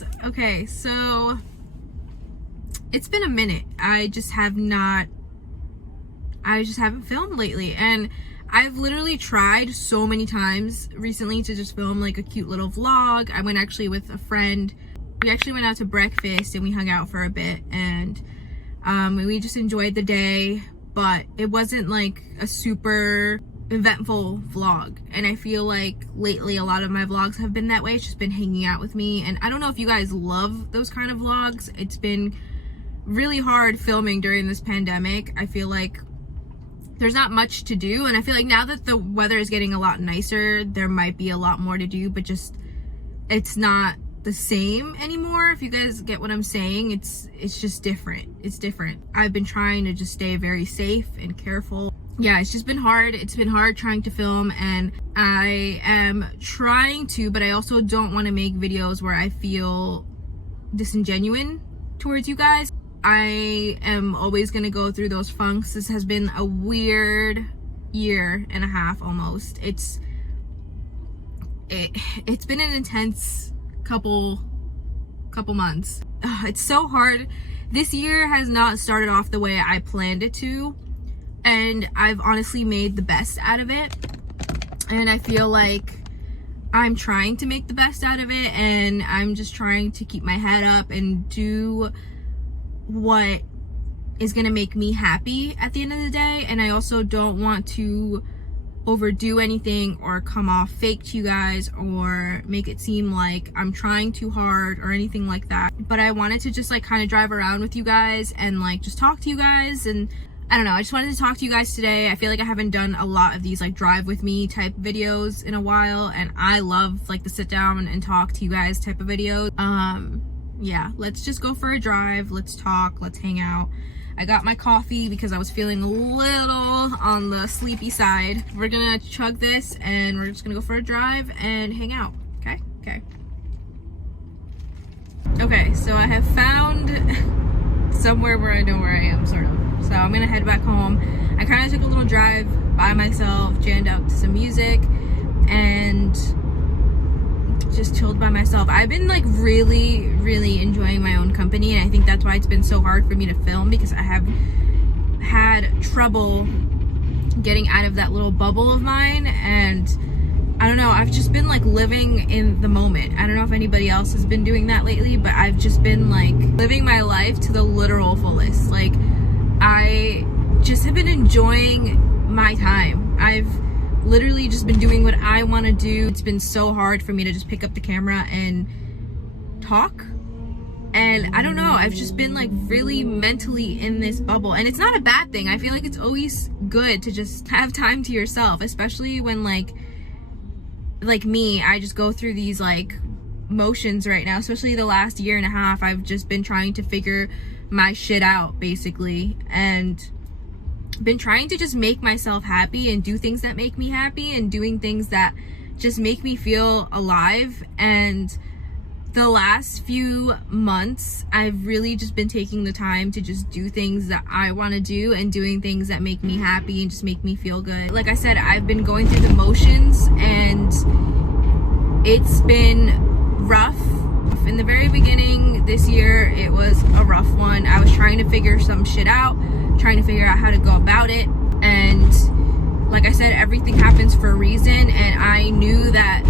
guys. Okay, so it's been a minute. I just haven't filmed lately, and I've literally tried so many times recently to just film like a cute little vlog. I went actually with a friend. We actually went out to breakfast and we hung out for a bit, and we just enjoyed the day, but it wasn't like a super eventful vlog. And I feel like lately a lot of my vlogs have been that way. It's just been hanging out with me, and I don't know if you guys love those kind of vlogs. It's been really hard filming during this pandemic. I feel like there's not much to do, and I feel like now that the weather is getting a lot nicer, there might be a lot more to do, but just it's not the same anymore, if you guys get what I'm saying. It's just different. It's different. I've been trying to just stay very safe and careful. Yeah, it's just been hard. It's been hard trying to film, and I am trying to, but I also don't want to make videos where I feel disingenuine towards you guys. I am always gonna go through those funks. This has been a weird year and a half almost. It's been an intense couple months. It's so hard. This year has not started off the way I planned it to, and I've honestly made the best out of it, and I feel like I'm trying to make the best out of it, and I'm just trying to keep my head up and do what is gonna make me happy at the end of the day. And I also don't want to overdo anything or come off fake to you guys or make it seem like I'm trying too hard or anything like that. But I wanted to just like kind of drive around with you guys and like just talk to you guys, and I don't know, I just wanted to talk to you guys today. I feel like I haven't done a lot of these like drive with me type videos in a while, and I love like the sit down and talk to you guys type of videos. Yeah, let's just go for a drive, let's talk, let's hang out. I got my coffee because I was feeling a little on the sleepy side. We're gonna chug this and we're just gonna go for a drive and hang out. Okay, so I have found somewhere where I know where I am, sort of. So I'm gonna head back home. I kind of took a little drive by myself, jammed out to some music, and just chilled by myself. I've been like really enjoying my own company, and I think that's why it's been so hard for me to film, because I have had trouble getting out of that little bubble of mine. And I don't know, I've just been like living in the moment. I don't know if anybody else has been doing that lately, but I've just been like living my life to the literal fullest. Like I just have been enjoying my time. I've literally just been doing what I want to do. It's been so hard for me to just pick up the camera and talk, and I don't know, I've just been like really mentally in this bubble, and it's not a bad thing. I feel like it's always good to just have time to yourself, especially when like me, I just go through these like motions right now, especially the last year and a half. I've just been trying to figure my shit out basically, and been trying to just make myself happy and do things that make me happy and doing things that just make me feel alive. And the last few months I've really just been taking the time to just do things that I want to do and doing things that make me happy and just make me feel good. Like I said, I've been going through the motions, and it's been rough. In the very beginning this year, it was a rough one. I was trying to figure some shit out, trying to figure out how to go about it, and like I said, everything happens for a reason, and I knew that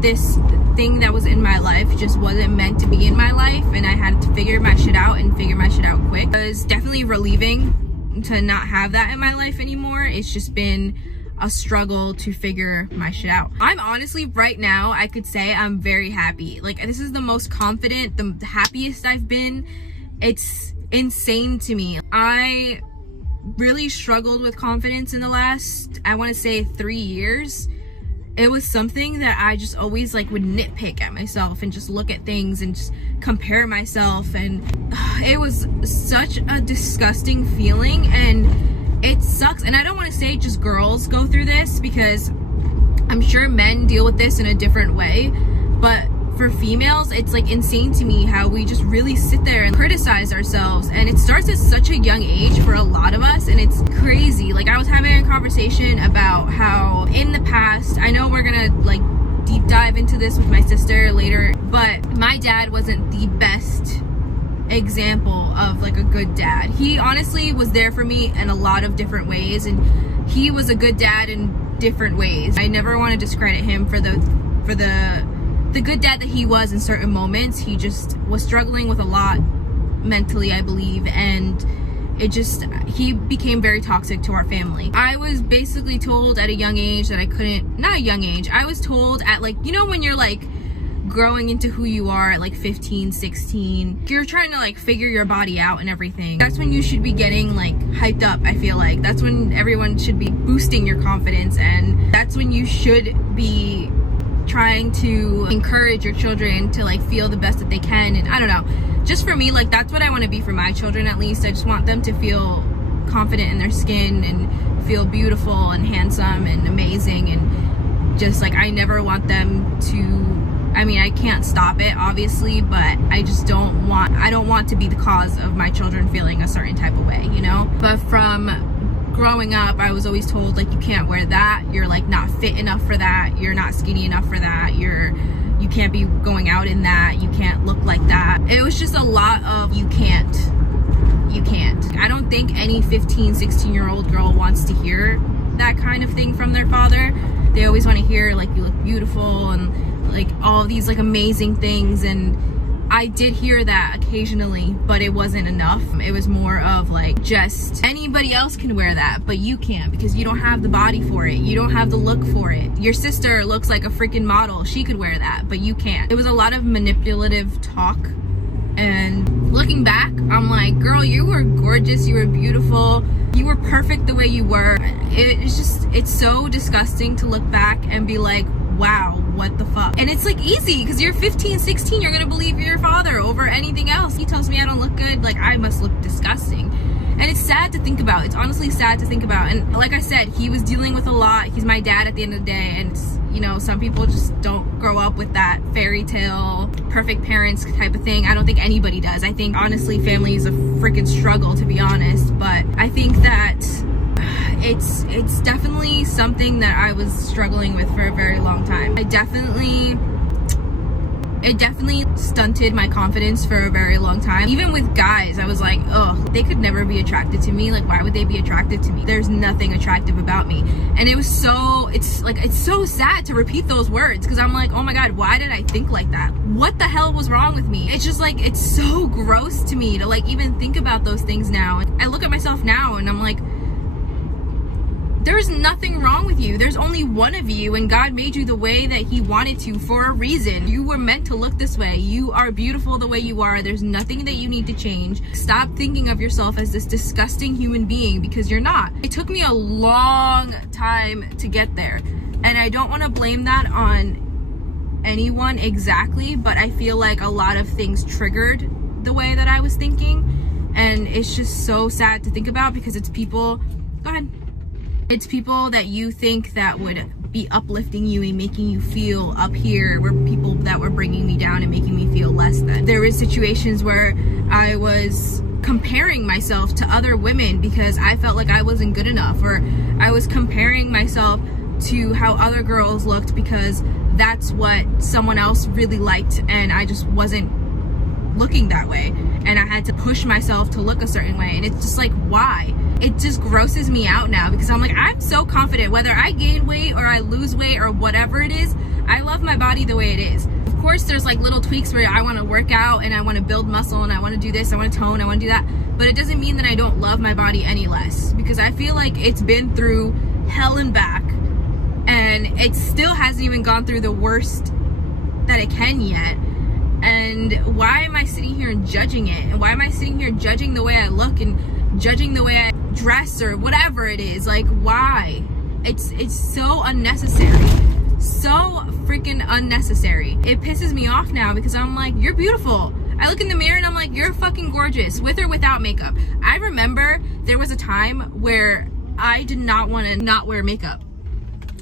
this thing that was in my life just wasn't meant to be in my life, and I had to figure my shit out and figure my shit out quick. It was definitely relieving to not have that in my life anymore. It's just been a struggle to figure my shit out. I'm honestly, right now, I could say I'm very happy. Like, this is the most confident, the happiest I've been. It's insane to me. I really struggled with confidence in the last, I want to say 3 years. It was something that I just always like would nitpick at myself and just look at things and just compare myself, and it was such a disgusting feeling, and it sucks. And I don't want to say just girls go through this, because I'm sure men deal with this in a different way, but for females, it's like insane to me how we just really sit there and criticize ourselves, and it starts at such a young age for a lot of us, and it's crazy. Like, I was having a conversation about how in the past, I know we're gonna like deep dive into this with my sister later, but my dad wasn't the best example of like a good dad. He honestly was there for me in a lot of different ways, and he was a good dad in different ways. I never want to discredit him for the good dad that he was in certain moments. He just was struggling with a lot mentally, I believe, and he became very toxic to our family. I was basically told at a young age that I couldn't, not a young age, I was told at like, you know, when you're like growing into who you are at like 15, 16, you're trying to like figure your body out and everything. That's when you should be getting like hyped up. I feel like that's when everyone should be boosting your confidence, and that's when you should be trying to encourage your children to like feel the best that they can. And I don't know, just for me, like that's what I want to be for my children. At least I just want them to feel confident in their skin and feel beautiful and handsome and amazing, and just like I never want them to, I mean, I can't stop it obviously, but I don't want to be the cause of my children feeling a certain type of way, you know. But from growing up, I was always told like, you can't wear that, you're like not fit enough for that, you're not skinny enough for that, you can't be going out in that, you can't look like that. It was just a lot of you can't. I don't think any 15, 16-year-old girl wants to hear that kind of thing from their father. They always want to hear like, you look beautiful and like all these like amazing things, and I did hear that occasionally, but it wasn't enough. It was more of like, just anybody else can wear that, but you can't because you don't have the body for it. You don't have the look for it. Your sister looks like a freaking model. She could wear that, but you can't. It was a lot of manipulative talk. And looking back, I'm like, girl, you were gorgeous. You were beautiful. You were perfect the way you were. It's so disgusting to look back and be like, wow, what the fuck? And it's like easy because you're 15, 16, you're gonna believe your father over anything else. He tells me I don't look good, like I must look disgusting. And it's sad to think about. It's honestly sad to think about. And like I said, he was dealing with a lot. He's my dad at the end of the day, and you know, some people just don't grow up with that fairy tale perfect parents type of thing. I don't think anybody does. I think honestly family is a freaking struggle, to be honest, but I think that it's definitely something that I was struggling with for a very long time. It definitely stunted my confidence for a very long time. Even with guys, I was like, oh, they could never be attracted to me. Like, why would they be attracted to me? There's nothing attractive about me. And it's so sad to repeat those words because I'm like, oh my God, why did I think like that? What the hell was wrong with me? It's just like, it's so gross to me to like even think about those things now. I look at myself now and I'm like, there's nothing wrong with you. There's only one of you, and God made you the way that he wanted to for a reason. You were meant to look this way. You are beautiful the way you are. There's nothing that you need to change. Stop thinking of yourself as this disgusting human being, because you're not. It took me a long time to get there, and I don't want to blame that on anyone exactly, but I feel like a lot of things triggered the way that I was thinking, and it's just so sad to think about because it's people, go ahead. It's people that you think that would be uplifting you and making you feel up here were people that were bringing me down and making me feel less than. There was situations where I was comparing myself to other women because I felt like I wasn't good enough, or I was comparing myself to how other girls looked because that's what someone else really liked, and I just wasn't looking that way, and I had to push myself to look a certain way. And it's just like, why? It just grosses me out now because I'm like, I'm so confident whether I gain weight or I lose weight or whatever it is. I love my body the way it is. Of course there's like little tweaks where I want to work out and I want to build muscle and I want to do this, I want to tone, I want to do that, but it doesn't mean that I don't love my body any less, because I feel like it's been through hell and back, and it still hasn't even gone through the worst that it can yet. And why am I sitting here and judging it? And why am I sitting here judging the way I look and judging the way I dress or whatever it is? Like, why? It's so unnecessary. So freaking unnecessary. It pisses me off now because I'm like, you're beautiful. I look in the mirror and I'm like, you're fucking gorgeous, with or without makeup. I remember there was a time where I did not want to not wear makeup.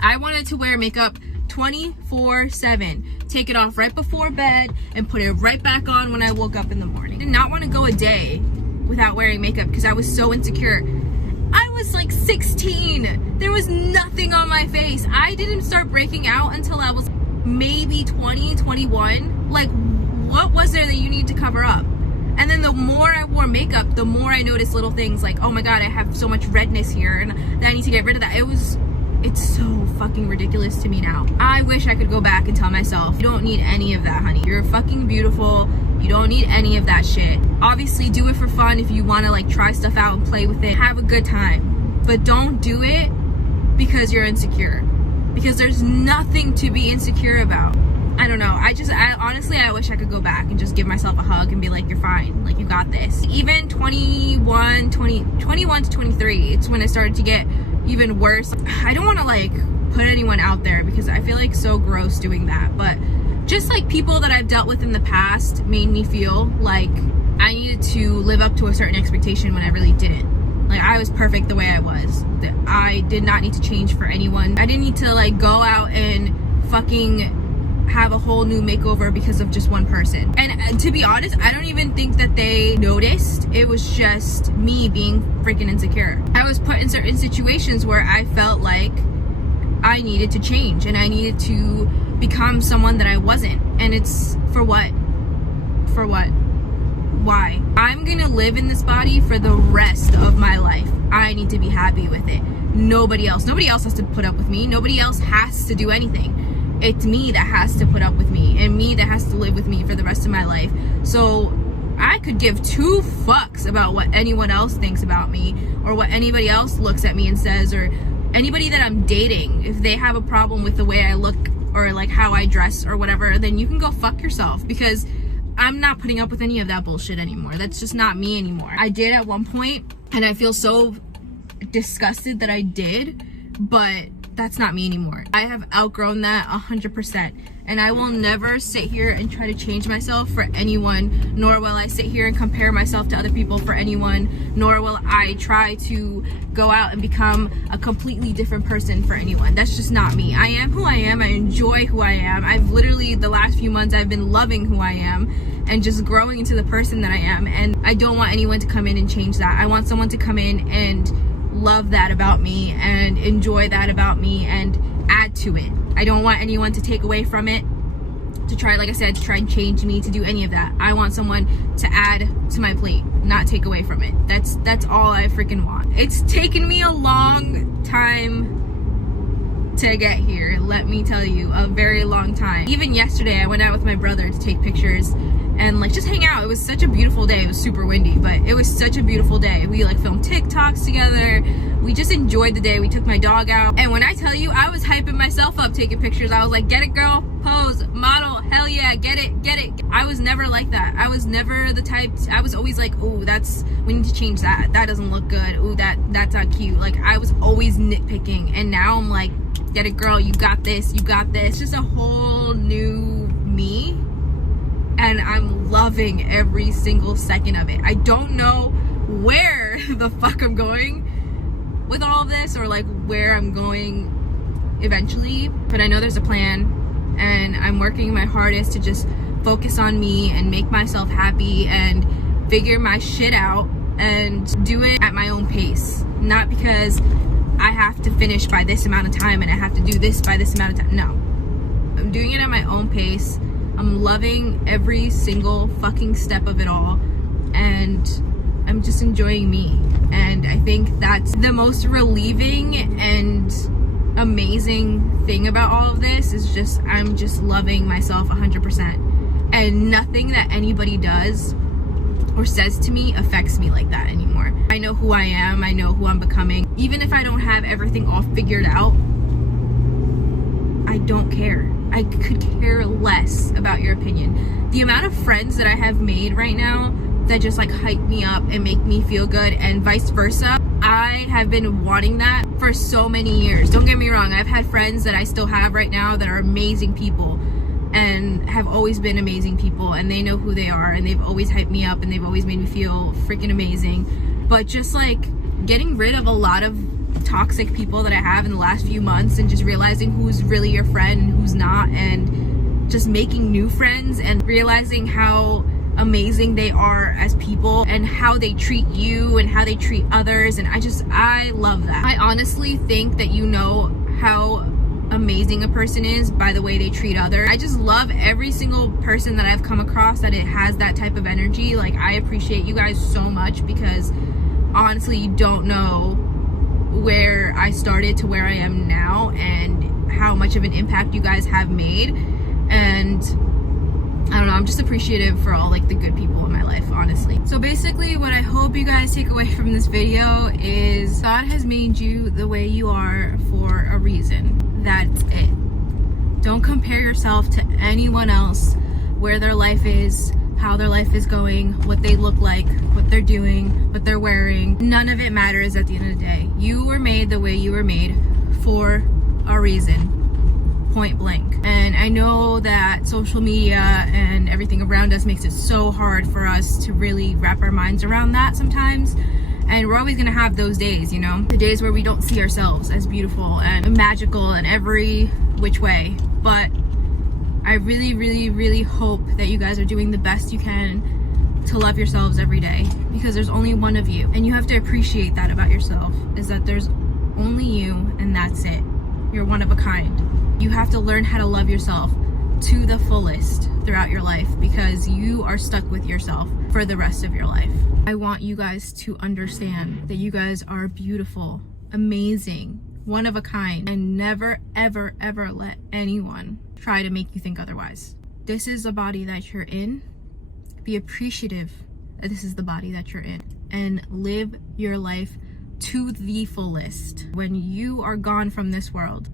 I wanted to wear makeup 24/7. Take it off right before bed and put it right back on when I woke up in the morning. I did not want to go a day without wearing makeup because I was so insecure. I was like 16. There was nothing on my face. I didn't start breaking out until I was maybe 20, 21. Like, what was there that you need to cover up? And then the more I wore makeup, the more I noticed little things like, oh my god, I have so much redness here and I need to get rid of that. It's so fucking ridiculous to me now. I wish I could go back and tell myself, you don't need any of that, honey. You're fucking beautiful. You don't need any of that shit. Obviously, do it for fun if you want to like try stuff out and play with it. Have a good time. But don't do it because you're insecure. Because there's nothing to be insecure about. I don't know. I honestly, I wish I could go back and just give myself a hug and be like, you're fine. Like, you got this. Even 21 to 23, it's when it started to get even worse. I don't want to like put anyone out there because I feel like so gross doing that. But just like people that I've dealt with in the past made me feel like I needed to live up to a certain expectation when I really didn't. Like, I was perfect the way I was. I did not need to change for anyone. I didn't need to like go out and fucking have a whole new makeover because of just one person. And to be honest, I don't even think that they noticed. It was just me being freaking insecure. I was put in certain situations where I felt like I needed to change and I needed to become someone that I wasn't. And it's for what? For what? Why? I'm gonna live in this body for the rest of my life. I need to be happy with it. Nobody else has to put up with me. Nobody else has to do anything. It's me that has to put up with me and me that has to live with me for the rest of my life. So I could give two fucks about what anyone else thinks about me or what anybody else looks at me and says, or anybody that I'm dating. If they have a problem with the way I look or like how I dress or whatever, then you can go fuck yourself, because I'm not putting up with any of that bullshit anymore. That's just not me anymore. I did at one point and I feel so disgusted that I did, but that's not me anymore. I have outgrown that 100%, and I will never sit here and try to change myself for anyone, nor will I sit here and compare myself to other people for anyone, nor will I try to go out and become a completely different person for anyone. That's just not me. I am who I am. I enjoy who I am. I've literally, the last few months, I've been loving who I am and just growing into the person that I am, and I don't want anyone to come in and change that. I want someone to come in and love that about me and enjoy that about me and add to it. I don't want anyone to take away from it, to try, like I said, to try and change me, to do any of that. I want someone to add to my plate, not take away from it. That's all I freaking want. It's taken me a long time to get here, let me tell you, a very long time. Even yesterday I went out with my brother to take pictures and like just hang out. It was such a beautiful day. It was super windy, but it was such a beautiful day. We like filmed TikToks together. We just enjoyed the day. We took my dog out, and when I tell you, I was hyping myself up taking pictures. I was like, get it girl, pose, model, hell yeah, get it, get it. I was never like that. I was never the type I was always like, ooh, we need to change that. That doesn't look good. Ooh, that's not cute. Like, I was always nitpicking, and now I'm like, get it girl, you got this, you got this. It's just a whole new me, and I'm loving every single second of it. I don't know where the fuck I'm going with all of this, or like where I'm going eventually, but I know there's a plan, and I'm working my hardest to just focus on me and make myself happy and figure my shit out and do it at my own pace. Not because I have to finish by this amount of time and I have to do this by this amount of time. No, I'm doing it at my own pace. I'm loving every single fucking step of it all, and I'm just enjoying me. And I think that's the most relieving and amazing thing about all of this, is just I'm just loving myself 100%, and nothing that anybody does or says to me affects me like that anymore. I know who I am. I know who I'm becoming. Even if I don't have everything all figured out, I don't care. I could care less about your opinion. The amount of friends that I have made right now that just like hype me up and make me feel good, and vice versa, I have been wanting that for so many years. Don't get me wrong, I've had friends that I still have right now that are amazing people and have always been amazing people, and they know who they are, and they've always hyped me up, and they've always made me feel freaking amazing. But just like getting rid of a lot of toxic people that I have in the last few months, and just realizing who's really your friend and who's not, and just making new friends and realizing how amazing they are as people and how they treat you and how they treat others. And I love that. I honestly think that you know how amazing a person is by the way they treat others. I just love every single person that I've come across that it has that type of energy. Like, I appreciate you guys so much, because honestly, you don't know where I started to where I am now and how much of an impact you guys have made. And I don't know, I'm just appreciative for all like the good people in my life, honestly. So basically what I hope you guys take away from this video is God has made you the way you are for a reason. That's it. Don't compare yourself to anyone else, where their life is, how their life is going, what they look like, what they're doing, what they're wearing. None of it matters at the end of the day. You were made the way you were made for a reason. Point blank. And I know that social media and everything around us makes it so hard for us to really wrap our minds around that sometimes. And we're always gonna have those days, you know, the days where we don't see ourselves as beautiful and magical in every which way. But I really, really, really hope that you guys are doing the best you can to love yourselves every day, because there's only one of you, and you have to appreciate that about yourself, is that there's only you and that's it. You're one of a kind. You have to learn how to love yourself to the fullest throughout your life, because you are stuck with yourself for the rest of your life. I want you guys to understand that you guys are beautiful, amazing, one of a kind, and never, ever, ever let anyone try to make you think otherwise. This is the body that you're in. Be appreciative that this is the body that you're in, and live your life to the fullest. When you are gone from this world,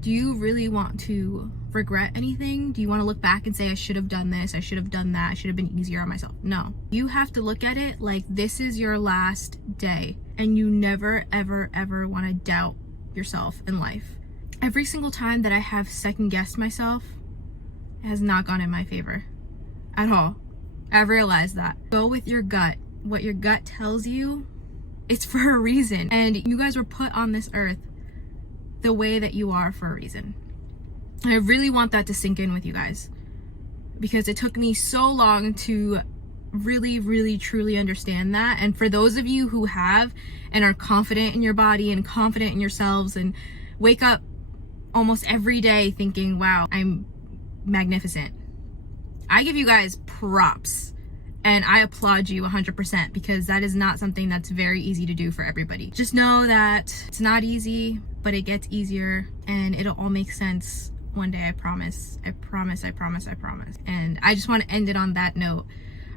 do you really want to regret anything? Do you want to look back and say, I should have done this, I should have done that, I should have been easier on myself? No. You have to look at it like this is your last day, and you never, ever, ever want to doubt yourself in life. Every single time that I have second guessed myself, it has not gone in my favor at all. I've realized that. Go with your gut. What your gut tells you, it's for a reason. And you guys were put on this earth the way that you are for a reason. And I really want that to sink in with you guys, because it took me so long to really, really, truly understand that. And for those of you who have and are confident in your body and confident in yourselves and wake up almost every day thinking, wow, I'm magnificent, I give you guys props. And I applaud you 100%, because that is not something that's very easy to do for everybody. Just know that it's not easy, but it gets easier, and it'll all make sense one day, I promise. I promise, I promise, I promise. And I just want to end it on that note.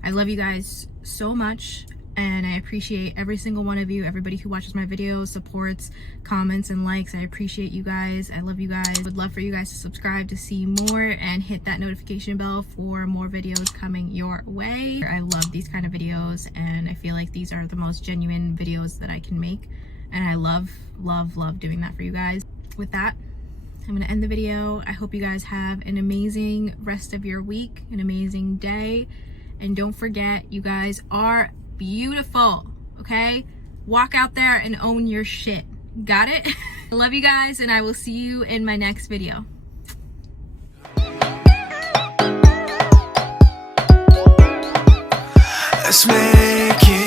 I love you guys so much, and I appreciate every single one of you, everybody who watches my videos, supports, comments, and likes. I appreciate you guys. I love you guys. Would love for you guys to subscribe to see more, and hit that notification bell for more videos coming your way. I love these kind of videos, and I feel like these are the most genuine videos that I can make, and I love, love, love doing that for you guys. With that, I'm gonna end the video. I hope you guys have an amazing rest of your week, an amazing day, and don't forget, you guys are beautiful, okay? Walk out there and own your shit. Got it? I love you guys, and I will see you in my next video. Let's make it